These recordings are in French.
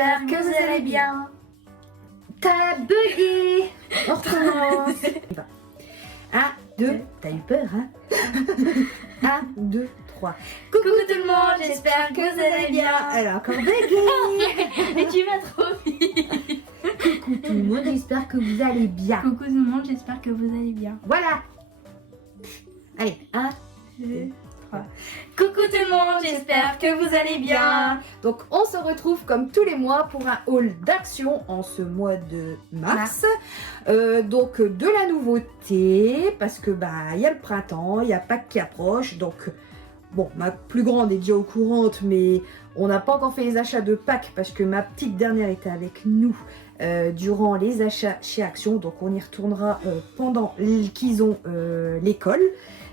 j'espère que vous allez bien. T'as bugué. On recommence. 1, 2, t'as eu peur, hein? 1, 2, 3. Coucou tout le monde, j'espère que vous allez bien. Elle a encore bugué. Et tu vas trop vite. Coucou tout le monde, j'espère que vous allez bien. Coucou tout le monde, j'espère que vous allez bien. Voilà. Allez, 1, 2, 3. Coucou tout le monde, j'espère que vous allez bien. Donc on se retrouve comme tous les mois pour un haul d'action en ce mois de mars. Donc de la nouveauté parce que il y a le printemps, il y a Pâques qui approche. Donc bon, ma plus grande est déjà au courant, mais on n'a pas encore fait les achats de Pâques parce que ma petite dernière était avec nous durant les achats chez Action. Donc on y retournera pendant qu'ils ont l'école.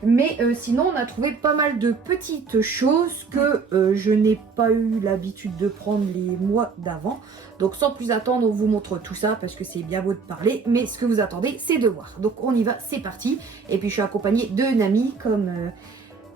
Mais sinon, on a trouvé pas mal de petites choses que je n'ai pas eu l'habitude de prendre les mois d'avant. Donc sans plus attendre, on vous montre tout ça parce que c'est bien beau de parler. Mais ce que vous attendez, c'est de voir. Donc on y va, c'est parti. Et puis je suis accompagnée de Nami comme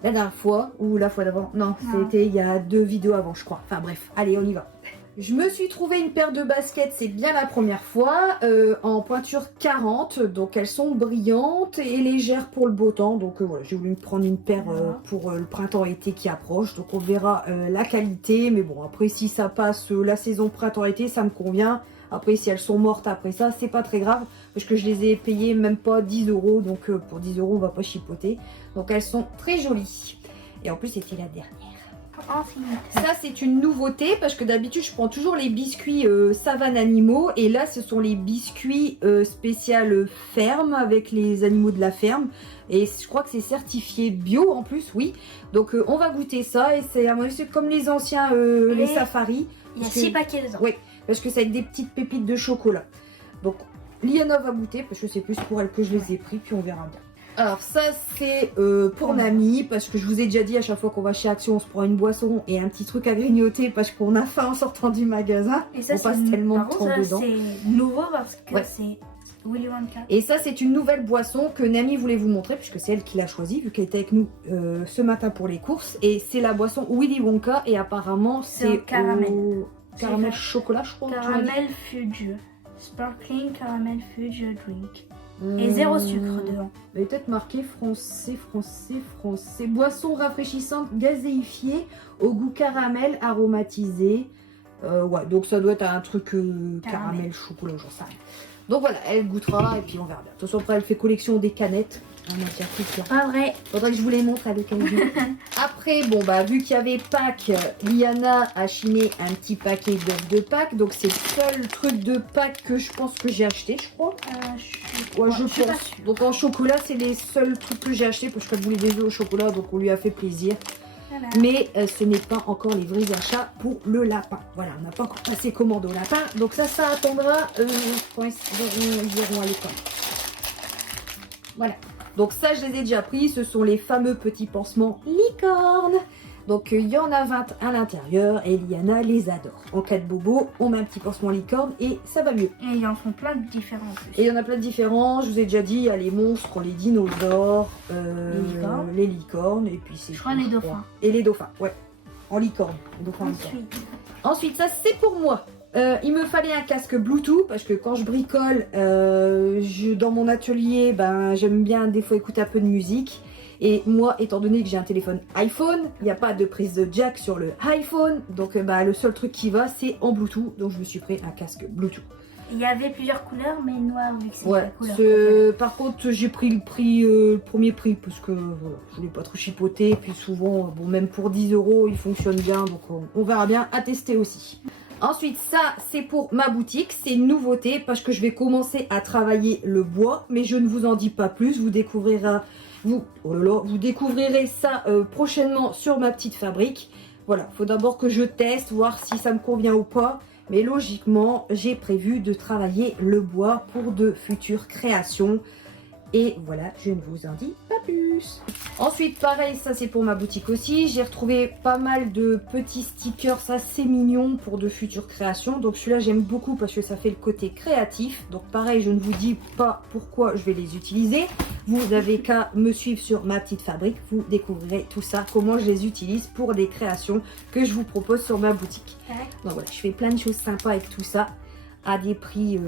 la dernière fois ou la fois d'avant. Non, c'était il y a 2 vidéos avant, je crois. Enfin bref, allez, on y va. Je me suis trouvé une paire de baskets, c'est bien la première fois, en pointure 40, donc elles sont brillantes et légères pour le beau temps, donc voilà, j'ai voulu me prendre une paire pour le printemps-été qui approche, donc on verra la qualité, mais bon, après si ça passe la saison printemps-été, ça me convient. Après si elles sont mortes après ça, c'est pas très grave, parce que je les ai payées même pas 10 €, donc pour 10 € on va pas chipoter, donc elles sont très jolies, et en plus c'était la dernière. Ça c'est une nouveauté parce que d'habitude je prends toujours les biscuits Savane Animaux et là ce sont les biscuits spécial ferme avec les animaux de la ferme et je crois que c'est certifié bio en plus, oui, donc on va goûter ça et c'est comme les anciens les safaris. Il y a 6 paquets dedans. Oui, parce que c'est avec des petites pépites de chocolat. Donc Liana va goûter parce que c'est plus pour elle que je les ai pris, puis on verra bien. Alors ça c'est pour Nami parce que je vous ai déjà dit à chaque fois qu'on va chez Action on se prend une boisson et un petit truc à grignoter parce qu'on a faim en sortant du magasin. Et ça, on passe tellement de temps dedans. C'est nouveau parce que c'est Willy Wonka. Et ça c'est une nouvelle boisson que Nami voulait vous montrer puisque c'est elle qui l'a choisie vu qu'elle était avec nous ce matin pour les courses. Et c'est la boisson Willy Wonka et apparemment c'est caramel. Caramel chocolat je crois. Caramel fudge. Sparkling caramel fudge drink. Et 0 sucre dedans. Mais peut-être marqué français. Boisson rafraîchissante gazéifiée au goût caramel aromatisé. Ouais, donc ça doit être un truc caramel chocolat, j'en sais rien. Donc voilà, elle goûtera et puis on verra bien. De toute façon, après, elle fait collection des canettes. Pas vrai. Faudrait que je vous les montre à l'occasion. Après, bon vu qu'il y avait Pâques, Liana a chiné un petit paquet d'œufs de Pâques. Donc c'est le seul truc de Pâques que je pense que j'ai acheté, je crois. Je pense. Donc en chocolat, c'est les seuls trucs que j'ai acheté parce qu'elle voulait des œufs au chocolat, donc on lui a fait plaisir. Voilà. Mais ce n'est pas encore les vrais achats pour le lapin. Voilà, on n'a pas encore passé commande au lapin. Donc ça attendra quand ils iront à l'école. Voilà. Donc ça, je les ai déjà pris. Ce sont les fameux petits pansements licorne. Donc il y en a 20 à l'intérieur et Liana les adore. En cas de bobo, on met un petit pansement licorne et ça va mieux. Et ils en font plein de différents. Et il y en a plein de différents. Je vous ai déjà dit, il y a les monstres, les dinosaures, les licornes et puis c'est. Je crois les dauphins. Et les dauphins, ouais. En licorne. Ensuite, ça c'est pour moi. Il me fallait un casque Bluetooth parce que quand je bricole dans mon atelier, j'aime bien des fois écouter un peu de musique. Et moi, étant donné que j'ai un téléphone iPhone, il n'y a pas de prise de jack sur le iPhone. Donc le seul truc qui va, c'est en Bluetooth. Donc je me suis pris un casque Bluetooth. Il y avait plusieurs couleurs, mais noir vu que c'est la couleur. Par contre, j'ai pris le premier prix parce que voilà, je voulais pas trop chipoter. Puis souvent, même pour 10 €, il fonctionne bien. Donc on verra bien, à tester aussi. Ensuite, ça, c'est pour ma boutique. C'est une nouveauté parce que je vais commencer à travailler le bois. Mais je ne vous en dis pas plus. Vous découvrirez ça prochainement sur ma petite fabrique. Voilà, il faut d'abord que je teste, voir si ça me convient ou pas. Mais logiquement, j'ai prévu de travailler le bois pour de futures créations. Et voilà, je ne vous en dis pas plus. Ensuite, pareil, ça c'est pour ma boutique aussi. J'ai retrouvé pas mal de petits stickers assez mignons pour de futures créations. Donc celui-là, j'aime beaucoup parce que ça fait le côté créatif. Donc pareil, je ne vous dis pas pourquoi je vais les utiliser. vous n'avez qu'à me suivre sur ma petite fabrique. Vous découvrirez tout ça, comment je les utilise pour des créations que je vous propose sur ma boutique. Ouais. Donc voilà, je fais plein de choses sympas avec tout ça à des prix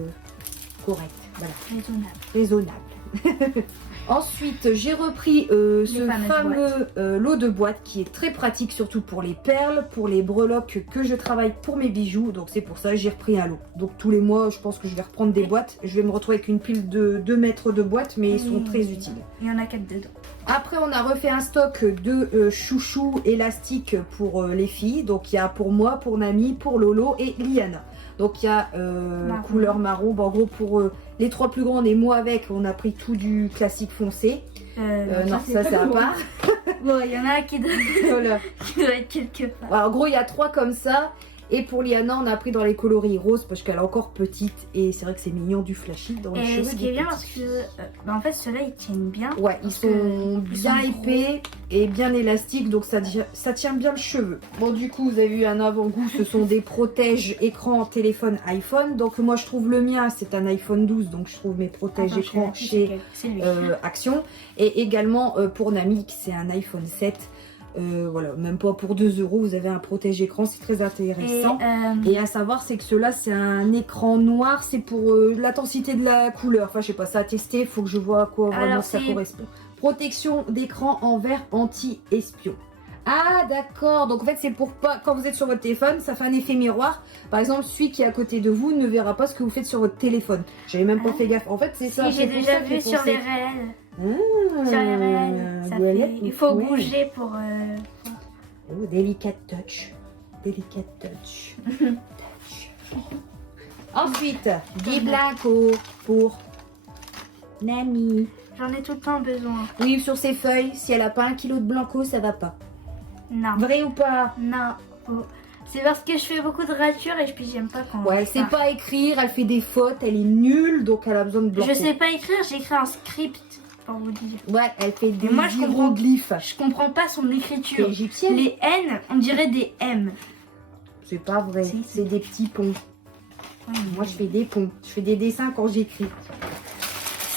corrects. Voilà, raisonnables. Ensuite, j'ai repris ce fameux lot de boîtes qui est très pratique, surtout pour les perles, pour les breloques que je travaille pour mes bijoux. Donc c'est pour ça que j'ai repris un lot. Donc tous les mois, je pense que je vais reprendre des boîtes. Je vais me retrouver avec une pile de 2 mètres de boîtes, mais ils sont très utiles. Il y en a 4 dedans. Après, on a refait un stock de chouchous élastiques pour les filles. Donc il y a pour moi, pour Nami, pour Lolo et Liana. Donc il y a couleur marron. Bon, en gros, pour les 3 plus grandes et moi avec, on a pris tout du classique foncé. Non, ça c'est à part. Bon, il y en a qui doit, Voilà. qui doit être quelque part. Alors, en gros, il y a 3 comme ça. Et pour Liana, on a pris dans les coloris roses parce qu'elle est encore petite. Et c'est vrai que c'est mignon du flashy dans les Et cheveux. ce qui est bien parce que en fait ceux-là ils tiennent bien. Ouais, ils sont bien épais et bien élastiques, donc ça tient bien le cheveu. Bon, du coup, vous avez eu un avant-goût, ce sont des protèges écran téléphone iPhone. Donc moi, je trouve le mien, c'est un iPhone 12, donc je trouve mes protèges écran chez Action. Et également pour Nami, c'est un iPhone 7. Voilà, même pas pour 2 €, vous avez un protège écran, c'est très intéressant. Et à savoir, c'est que cela, c'est un écran noir, c'est pour l'intensité de la couleur. Enfin, je sais pas, ça à tester, il faut que je vois à quoi vraiment ça correspond. Protection d'écran en verre anti-espion. Ah d'accord, donc en fait c'est pour pas, quand vous êtes sur votre téléphone, ça fait un effet miroir. Par exemple, celui qui est à côté de vous ne verra pas ce que vous faites sur votre téléphone. J'avais même pas fait gaffe. En fait, c'est ça. J'ai déjà vu sur les réels. Sur les réels, ça fait... il faut bouger pour... Oh, delicate touch. Delicate touch. Ensuite, des Blanco pour Nami. J'en ai tout le temps besoin. Oui, sur ses feuilles, si elle a pas 1 kilo de Blanco, ça va pas. Non. Vrai ou pas? Non. C'est parce que je fais beaucoup de ratures et puis j'aime pas quand... Ouais, elle sait pas écrire, elle fait des fautes, elle est nulle, donc elle a besoin de Blanco. Je sais pas écrire, j'écris un script, pour vous dire. Ouais, elle fait des hiéroglyphes. Je comprends pas son écriture. Égyptienne. Les N, on dirait des M. C'est pas vrai, c'est des petits ponts. Moi, je fais des ponts. Je fais des dessins quand j'écris.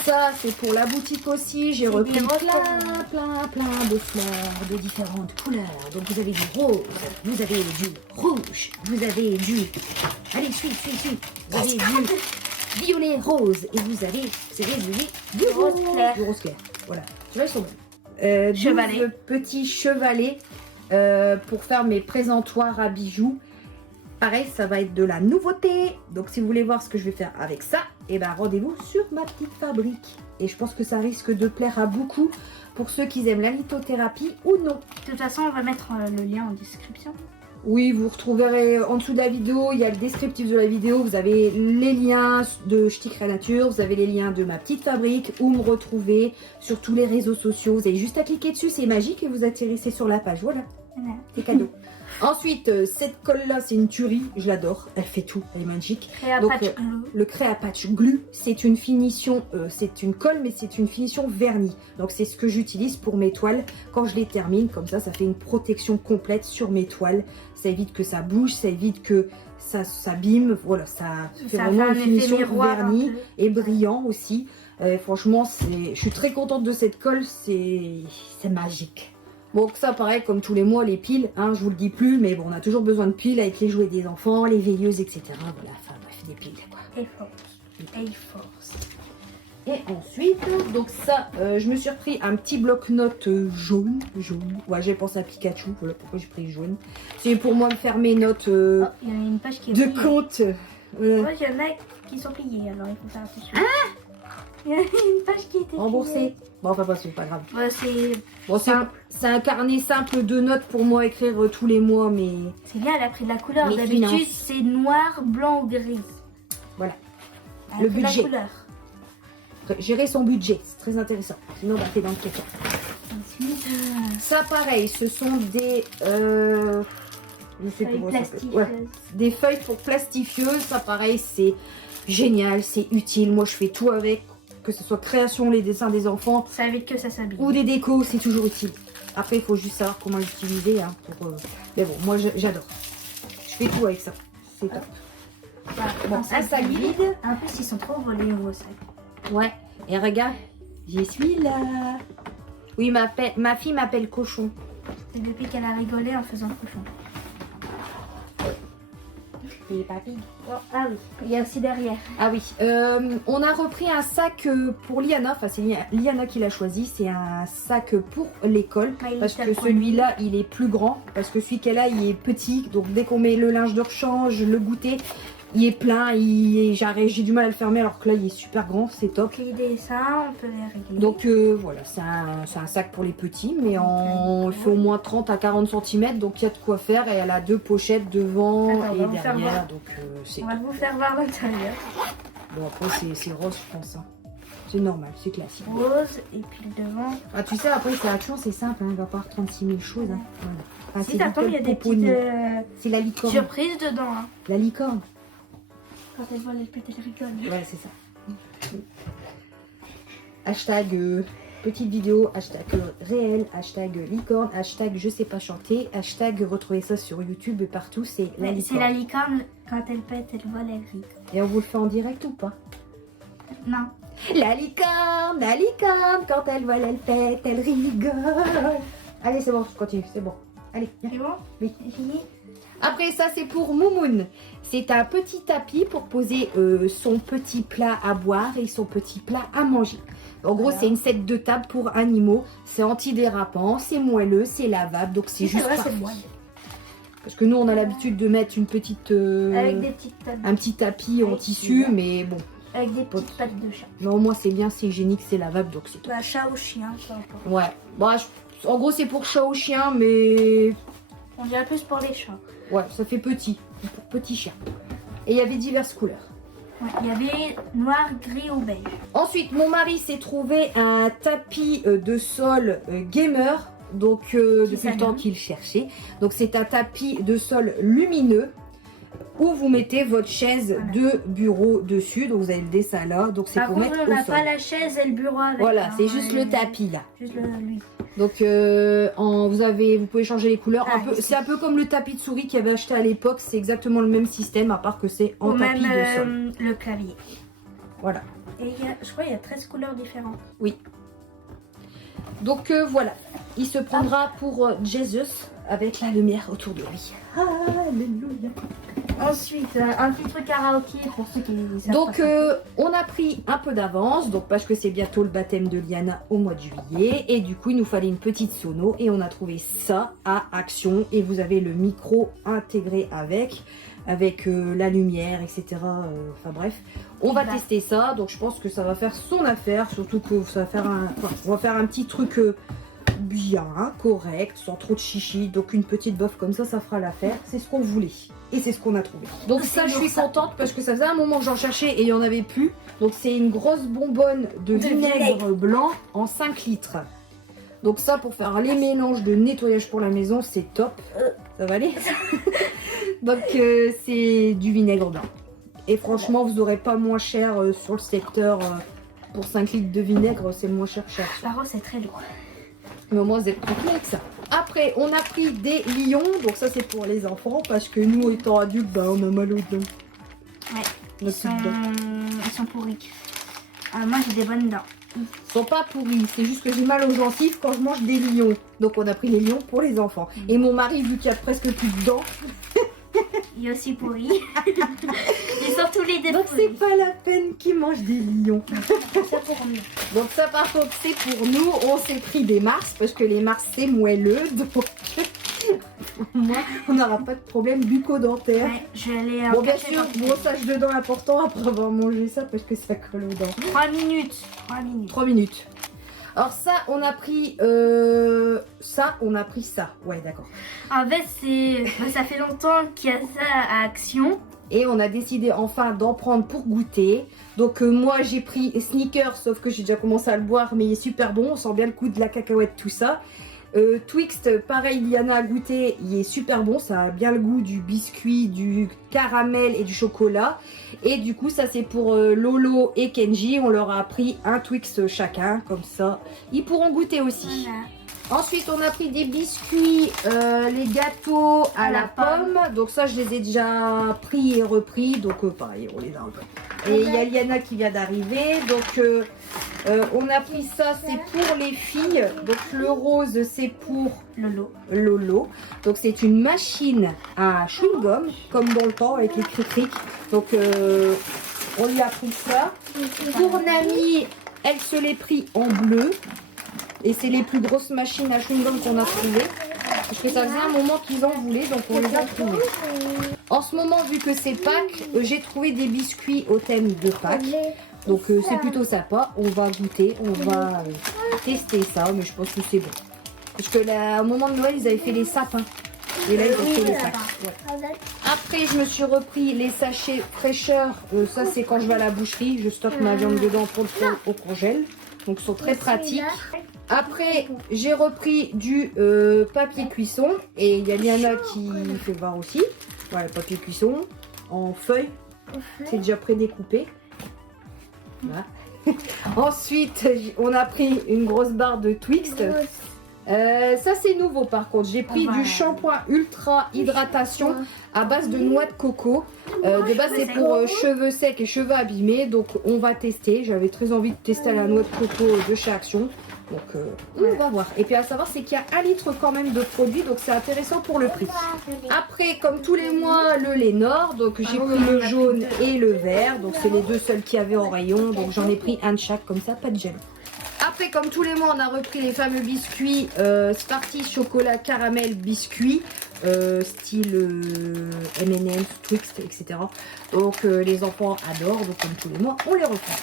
Ça, c'est pour la boutique aussi. J'ai repris plein de fleurs de différentes couleurs. Donc, vous avez du rose, vous avez du rouge, vous avez du... Allez, suis. Vous avez du violet rose et vous avez du rose clair. Voilà. Tu vois, ils sont bons. 12 petits chevalets pour faire mes présentoirs à bijoux. Pareil, ça va être de la nouveauté. Donc si vous voulez voir ce que je vais faire avec ça, et ben rendez-vous sur ma petite fabrique. Et je pense que ça risque de plaire à beaucoup pour ceux qui aiment la lithothérapie ou non. De toute façon, on va mettre le lien en description. Oui, vous retrouverez en dessous de la vidéo, il y a le descriptif de la vidéo, vous avez les liens de Ch'ti Créature, vous avez les liens de ma petite fabrique, où me retrouver sur tous les réseaux sociaux. Vous avez juste à cliquer dessus, c'est magique et vous atterrissez sur la page. Voilà, c'est cadeau. Ensuite, cette colle-là, c'est une tuerie, je l'adore, elle fait tout, elle est magique. Donc, le Créapatch Glue, c'est une finition, c'est une colle, mais c'est une finition vernie. Donc, c'est ce que j'utilise pour mes toiles. Quand je les termine, comme ça fait une protection complète sur mes toiles. Ça évite que ça bouge, ça évite que ça s'abîme. Voilà, ça fait vraiment une finition vernie et brillant aussi. Franchement, je suis très contente de cette colle, c'est magique. Bon, ça pareil, comme tous les mois, les piles, hein, je vous le dis plus, mais bon, on a toujours besoin de piles avec les jouets des enfants, les veilleuses, etc. Voilà, enfin bref, des piles, quoi. Et force. Et ensuite, donc ça, je me suis repris un petit bloc-notes jaune. Ouais, j'ai pensé à Pikachu, voilà pourquoi j'ai pris jaune. C'est pour moi me faire mes notes il y a une page qui est de compte. Moi, il y en a qui sont pliées, alors il faut faire attention. Ah, il y a une page qui était remboursée. Bon, enfin, c'est pas grave. Ouais, c'est un carnet simple de notes pour moi écrire tous les mois, mais... C'est bien, elle a pris de la couleur. D'habitude, c'est noir, blanc ou gris. Voilà. Le budget. La couleur. Gérer son budget, c'est très intéressant. Sinon, on va faire dans le caca. Ça, pareil, ce sont des... je sais comment ça s'appelle. Ouais. Des feuilles pour plastifieuses. Ça, pareil, c'est génial, c'est utile. Moi, je fais tout avec. Que ce soit création, les dessins des enfants. Ça évite que ça s'abîme. Ou des décos, c'est toujours utile. Après, il faut juste savoir comment l'utiliser. Hein, mais bon, moi, j'adore. Je fais tout avec ça. C'est top. Bon, un sac vide. En plus, ils sont trop volés au sac. Ouais. Et regarde, j'y suis là. Oui, ma fille m'appelle Cochon. C'est depuis qu'elle a rigolé en faisant le cochon. Et papy. Oh, ah oui, il y a aussi derrière. Ah oui, on a repris un sac pour Liana, enfin c'est Liana qui l'a choisi, c'est un sac pour l'école, Ouais, parce que celui-là il est plus grand, parce que celui qu'elle a il est petit, donc dès qu'on met le linge de rechange, le goûter, il est plein, j'ai du mal à le fermer alors que là il est super grand, c'est top. Donc l'idée est ça, on peut les régler. Donc voilà, c'est un sac pour les petits, mais il fait au moins 30 à 40 cm, donc il y a de quoi faire, et elle a 2 pochettes devant Attends, on va et vous faire derrière, voir. donc c'est... On va vous faire voir l'intérieur. Bon après c'est rose je pense, hein. C'est normal, c'est classique. Rose et puis le devant. Ah tu sais après c'est action, c'est simple, hein, il va pas avoir 36 000 choses. Hein. Voilà. Ah, Si c'est t'attends, il y a des Pouponi. petites C'est la licorne. surprises dedans. Hein. La licorne. Quand elle voit les petites, elle rigole. Ouais c'est ça. Hashtag petite vidéo, hashtag réel, hashtag licorne, hashtag je sais pas chanter, hashtag retrouver ça sur YouTube et partout, c'est la licorne. C'est la licorne, quand elle pète, elle vole, elle rigole. Et on vous le fait en direct ou pas? Non. La licorne, quand elle vole, elle pète, elle rigole. Allez c'est bon, je continue, c'est bon. Allez, viens. C'est bon? Oui. C'est fini? Après ça c'est pour Moumoun. C'est un petit tapis pour poser son petit plat à boire et son petit plat à manger. En gros Voilà. c'est une set de table pour animaux. C'est antidérapant, c'est moelleux, c'est lavable. Donc c'est juste vrai, parfait. c'est moi. Parce que nous on a l'habitude de mettre une petite, Avec des petites tables. un petit tapis en Avec tissu. des- Mais bon, Avec des petites pattes de chat. non moi c'est bien, c'est hygiénique, c'est lavable. Donc c'est tout. Bah, chat ou chien, peu importe. Ouais, bon, en gros c'est pour chat ou chien. Mais On dirait plus pour les chats. ouais ça fait petit, pour petit chien. Et il y avait diverses couleurs. Ouais, il y avait noir, gris ou beige. Ensuite, mon mari s'est trouvé un tapis de sol gamer, donc depuis le s'allume. temps qu'il cherchait. Donc c'est un tapis de sol lumineux où vous mettez votre chaise de bureau dessus. Donc vous avez le dessin là, donc c'est Par pour contre, mettre on au n'a sol. pas la chaise et le bureau avec. Voilà, hein, c'est juste ouais. le tapis là. Juste lui. Donc vous pouvez changer les couleurs. Ah, C'est un peu comme le tapis de souris qu'il avait acheté à l'époque. C'est exactement le même système, à part que c'est en Ou tapis même de sol. le clavier. Voilà. Et je crois qu'il y a 13 couleurs différentes. Donc voilà, il se prendra pour Jesus avec la lumière autour de lui. Alléluia. Ensuite, un filtre karaoké pour ceux qui savent Donc pas. on a pris un peu d'avance, donc parce que c'est bientôt le baptême de Liana au mois de juillet. Et du coup il nous fallait une petite sono et on a trouvé ça à Action. Et vous avez le micro intégré avec la lumière, etc. Enfin bref, on va tester ça. Donc je pense que ça va faire son affaire, surtout que ça va faire on va faire un petit truc bien, correct, sans trop de chichi. Donc une petite bof comme ça fera l'affaire. C'est ce qu'on voulait et c'est ce qu'on a trouvé. Donc ça, je suis contente parce que ça faisait un moment que j'en cherchais et il n'y en avait plus. Donc c'est une grosse bonbonne de vinaigre blanc en 5 litres. Donc ça, pour faire les mélanges de nettoyage pour la maison, c'est top. Ça va aller. Donc c'est du vinaigre blanc. Et franchement, vous n'aurez pas moins cher sur le secteur. Pour 5 litres de vinaigre, c'est moins cher. Par contre, c'est très lourd. Mais au moins, vous êtes tranquille avec ça. Après, on a pris des lions. Donc ça, c'est pour les enfants. Parce que nous, étant adultes, bah, on a mal aux dents. Ouais. Nos Ils sont pourris. Moi, j'ai des bonnes dents. Ils sont pas pourris. C'est juste que j'ai mal aux gencives quand je mange des lions. Donc on a pris les lions pour les enfants. Et mon mari, vu qu'il y a presque plus de dents, Il est aussi pourri. Ils sont tous les deux donc c'est pourris. pas la peine qu'il mange des lions. C'est pour nous. Donc ça par contre c'est pour nous. On s'est pris des mars parce que les mars c'est moelleux. Donc moi on n'aura pas de problème bucco-dentaire. Ouais, je vais aller Bon bien sûr, brossage de dents important après avoir mangé ça parce que ça colle aux dents. 3 minutes. 3 minutes. 3 minutes. Alors ça on a pris ça. Ouais d'accord. En fait, ça fait longtemps qu'il y a ça à Action. Et on a décidé enfin d'en prendre pour goûter. Donc moi j'ai pris Snickers, sauf que j'ai déjà commencé à le boire, mais il est super bon. On sent bien le goût de la cacahuète, tout ça. Twixt, pareil, Liana a goûté, il est super bon. Ça a bien le goût du biscuit, du caramel et du chocolat. Et du coup ça c'est pour Lolo et Kenji. On leur a pris un Twix chacun, comme ça. Ils pourront goûter aussi. Voilà. Ensuite, on a pris des biscuits, les gâteaux à la pomme. Donc ça, je les ai déjà pris et repris. Donc pareil, on les a un peu. Et il y a Liana qui vient d'arriver. Donc On a pris ça, c'est pour les filles. Donc le rose, c'est pour Lolo. Donc c'est une machine à chewing-gum, comme dans le temps avec les cric-cric. Donc on lui a pris ça. Pour Nami, elle se l'est pris en bleu. Et c'est les plus grosses machines à chewing-gum qu'on a trouvées. Parce que ça faisait un moment qu'ils en voulaient, donc on les a trouvées. En ce moment, vu que c'est Pâques, j'ai trouvé des biscuits au thème de Pâques. Donc c'est plutôt sympa. On va goûter, on va tester ça, mais je pense que c'est bon. Parce que là, au moment de Noël, ils avaient fait les sapins. Et là, ils ont fait les sacs. Ouais. Après, je me suis repris les sachets fraîcheur. Ça, c'est quand je vais à la boucherie. Je stocke ma viande dedans pour le faire au congèle. Donc, ils sont très pratiques. Après, j'ai repris du papier cuisson. Et il y a Liana qui fait voir aussi. Voilà, papier cuisson en feuilles. C'est déjà prédécoupé. Voilà. Ensuite, on a pris une grosse barre de Twix. Ça c'est nouveau par contre. J'ai pris du shampoing ultra hydratation à base de noix de coco. De base c'est pour cheveux secs et cheveux abîmés. Donc on va tester. J'avais très envie de tester la noix de coco de chez Action. Donc on va voir. Et puis à savoir c'est qu'il y a 1 litre quand même de produit. Donc c'est intéressant pour le prix. Après comme tous les mois le Lénore. Donc j'ai pris le jaune et le vert. Donc c'est les deux seuls qu'il y avait en rayon. Donc j'en ai pris un de chaque comme ça, pas de gêne. Après, comme tous les mois, on a repris les fameux biscuits Smarties chocolat caramel biscuits style M&M's, Twix, etc. Donc les enfants adorent, donc comme tous les mois, on les reprend.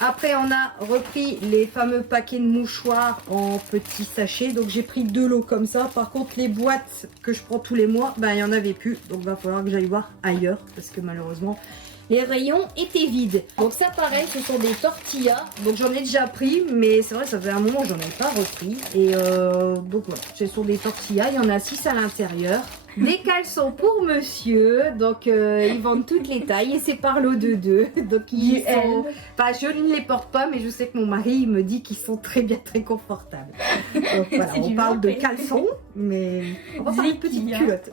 Après, on a repris les fameux paquets de mouchoirs en petits sachets. Donc j'ai pris 2 lots comme ça. Par contre, les boîtes que je prends tous les mois, ben il n'y en avait plus. Donc il va falloir que j'aille voir ailleurs parce que malheureusement... les rayons étaient vides. Donc ça pareil, ce sont des tortillas. Donc j'en ai déjà pris, mais c'est vrai ça faisait un moment que j'en avais pas repris. Et donc voilà, ce sont des tortillas, il y en a 6 à l'intérieur. Des caleçons pour monsieur, donc ils vendent toutes les tailles et c'est par lot de 2. Donc ils sont... Enfin je ne les porte pas, mais je sais que mon mari il me dit qu'ils sont très bien, très confortables. Donc voilà, on parle de caleçons, mais on va parler de petites culottes.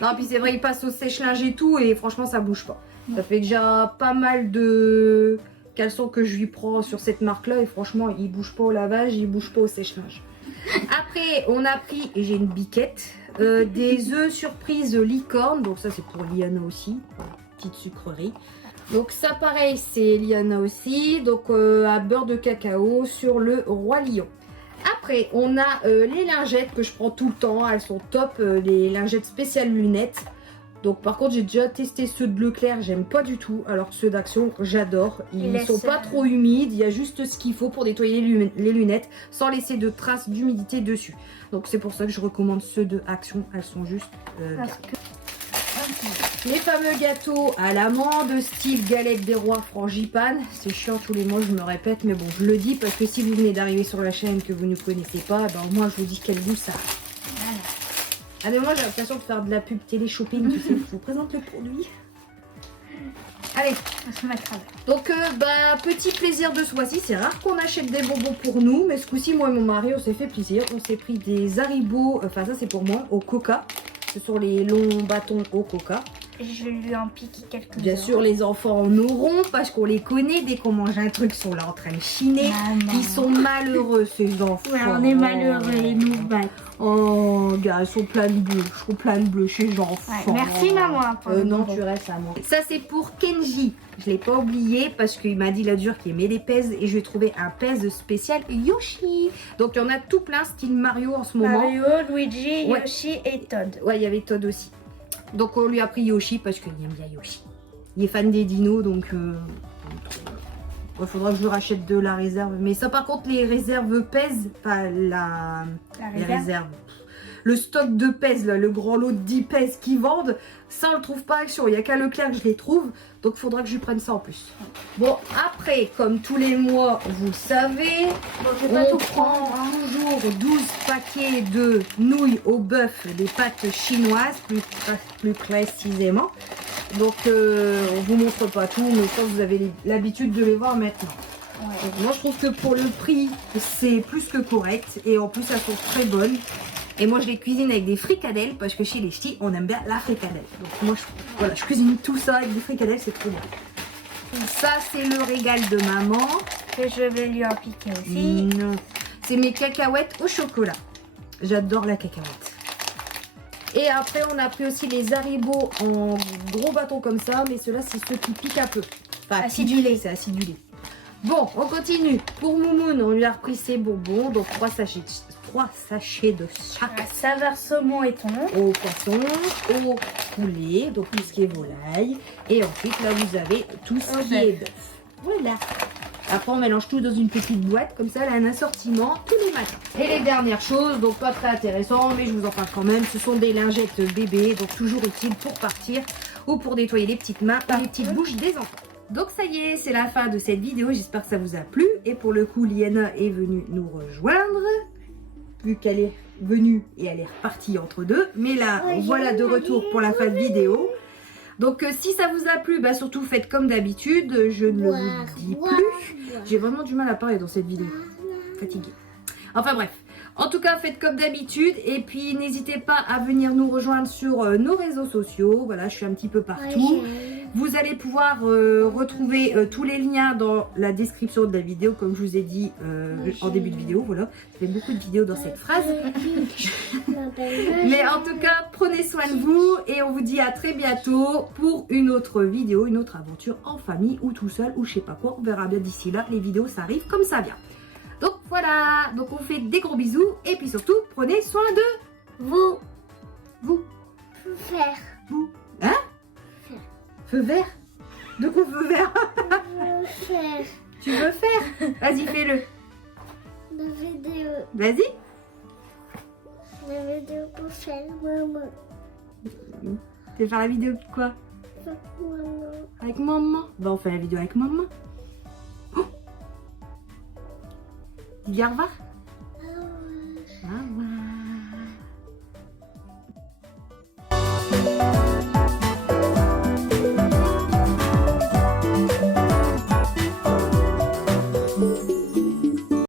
Non, puis c'est vrai, il passe au sèche-linge et tout, et franchement, ça bouge pas. Ça fait déjà pas mal de caleçons que je lui prends sur cette marque-là, et franchement, il bouge pas au lavage, il bouge pas au sèche-linge. Après, on a pris, et j'ai une biquette, des œufs surprise licorne, donc ça c'est pour Liana aussi, petite sucrerie. Donc ça pareil, c'est Liana aussi, donc à beurre de cacao sur le Roi Lion. Après, on a les lingettes que je prends tout le temps. Elles sont top, les lingettes spéciales lunettes. Donc par contre, j'ai déjà testé ceux de Leclerc, j'aime pas du tout. Alors que ceux d'Action, j'adore. Ils sont pas trop humides, il y a juste ce qu'il faut pour nettoyer les lunettes sans laisser de traces d'humidité dessus. Donc c'est pour ça que je recommande ceux de Action, elles sont juste bien. Les fameux gâteaux à l'amande, style galette des rois frangipane. C'est chiant tous les mois, je me répète, mais bon, je le dis parce que si vous venez d'arriver sur la chaîne que vous ne connaissez pas, ben moi je vous dis quel goût ça a. Voilà. Ah mais moi j'ai l'impression de faire de la pub télé-shopping, tu sais, je vous présente le produit. Allez, on se met donc bah petit plaisir de ce mois-ci, c'est rare qu'on achète des bonbons pour nous, mais ce coup-ci moi et mon mari on s'est fait plaisir, on s'est pris des Haribo, enfin ça c'est pour moi, au coca. Ce sont les longs bâtons au coca. Je lui en pique quelques-uns. Bien sûr, les enfants en auront parce qu'on les connaît. Dès qu'on mange un truc, ils sont là en train de chiner. Ils sont malheureux, ces enfants. Ouais, on est malheureux, ils nous battent. Oh, gars, ils sont pleins de bleus. Je trouve plein de bleus chez les enfants. Ouais, merci, maman. Non, tu restes à moi. Ça, c'est pour Kenji. Je l'ai pas oublié parce qu'il m'a dit la dure qu'il aimait les pèses et je lui ai trouvé un pèse spécial Yoshi. Donc, il y en a tout plein, style Mario en ce moment. Mario, Luigi, Yoshi et Todd. Ouais, il y avait Todd aussi. Donc on lui a pris Yoshi parce qu'il aime bien Yoshi. Il est fan des dinos, donc il faudra que je lui rachète de la réserve. Mais ça par contre les réserves pèsent, enfin les réserves. Le stock de pèse, là, le grand lot de 10 pèses qu'ils vendent, ça on le trouve pas à Action. Il n'y a qu'à Leclerc que je les trouve, donc il faudra que je lui prenne ça en plus. Bon après, comme tous les mois, vous le savez, on prend toujours 12 paquets de nouilles au bœuf, des pâtes chinoises, plus précisément. Donc on vous montre pas tout, mais ça vous avez l'habitude de les voir maintenant. Ouais. Donc, moi je trouve que pour le prix, c'est plus que correct, et en plus elles sont très bonnes. Et moi je les cuisine avec des fricadelles parce que chez les ch'tis on aime bien la fricadelle. Donc moi voilà, je cuisine tout ça avec des fricadelles, c'est trop bon. Ça c'est le régal de maman. que je vais lui en piquer aussi. Non, c'est mes cacahuètes au chocolat. J'adore la cacahuète. Et après, on a pris aussi les Haribo en gros bâtons comme ça, mais ceux-là, c'est ceux qui piquent un peu. Enfin, Acidulé. C'est acidulé. Bon, on continue. Pour Moumoun, on lui a repris ses bonbons, donc 3 sachets de chaque. La saveur saumon et thon. Au poisson, au poulet, donc tout ce qui est volaille. Et ensuite, là, vous avez tout ce qui est bœuf. Voilà. Après, on mélange tout dans une petite boîte, comme ça, elle a un assortiment tous les matins. Et les dernières choses, donc pas très intéressant, mais je vous en parle quand même, ce sont des lingettes bébés, donc toujours utiles pour partir ou pour nettoyer les petites mains ou les petites bouches des enfants. Donc ça y est, c'est la fin de cette vidéo, j'espère que ça vous a plu. Et pour le coup, Liana est venue nous rejoindre, vu qu'elle est venue et elle est repartie entre deux. Mais là, voilà de retour pour la fin de vidéo. Donc si ça vous a plu, bah surtout faites comme d'habitude, je ne vous dis plus. J'ai vraiment du mal à parler dans cette vidéo, fatiguée. Enfin bref, en tout cas faites comme d'habitude et puis n'hésitez pas à venir nous rejoindre sur nos réseaux sociaux. Voilà, je suis un petit peu partout. Vous allez pouvoir retrouver tous les liens dans la description de la vidéo, comme je vous ai dit en début de vidéo. Voilà, ça fait beaucoup de vidéos dans cette phrase. Mais en tout cas, prenez soin de vous et on vous dit à très bientôt pour une autre vidéo, une autre aventure en famille ou tout seul ou je sais pas quoi. On verra bien d'ici là. Les vidéos, ça arrive comme ça vient. Donc voilà, donc on fait des gros bisous et puis surtout, prenez soin de Vous. Faire. vous. Hein? Feu vert? De quoi feu vert? Faire. Tu veux faire? Vas-y, fais-le. La vidéo. Vas-y. La vidéo pour faire maman. Tu veux faire la vidéo de quoi? Maman. Avec maman? Bah on fait la vidéo avec maman. Oh, dis au revoir. Ah ouais.